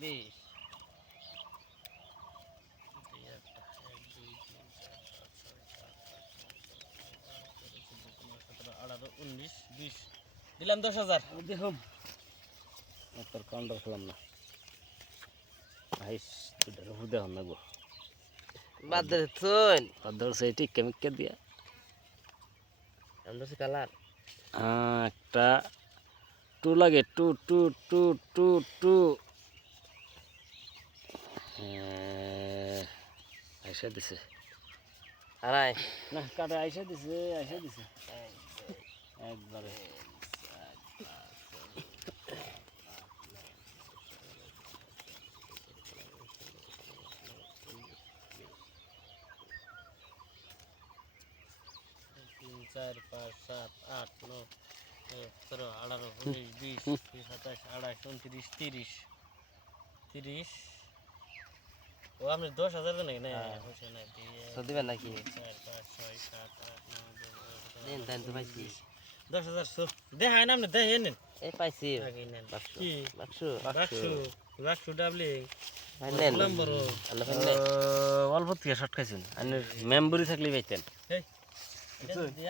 20 দিলাম 10,000 দেখুন তোর কাউন্টার খেলাম না হাইস দুটার উপর দেখুন না গো বাদ দে তুই তার ধর সেই টিক্কা মিক্কা দিয়া আমরা কালার একটা টু লাগে টু টু টু টু টু আইসা দিছে আড়াই না কাটা আইসা দিছে একবারে তিন চার পাঁচ সাত আট নয় 17 18 19 20 27 28 29 30 30 ও আপনি 10,000 দেন নাকি না পয়সা নাই তো দিবেন নাকি 4 5 6 7 8 9 10 দিন দেন তো পাইছি 10,000 দেখায় না আপনি দেখেন এই পাইছি কি বাক্সু ডাবলিং নাম্বার অল্প থেকে শর্ট খাইছেন মেমোরি থাকলে পাইতেন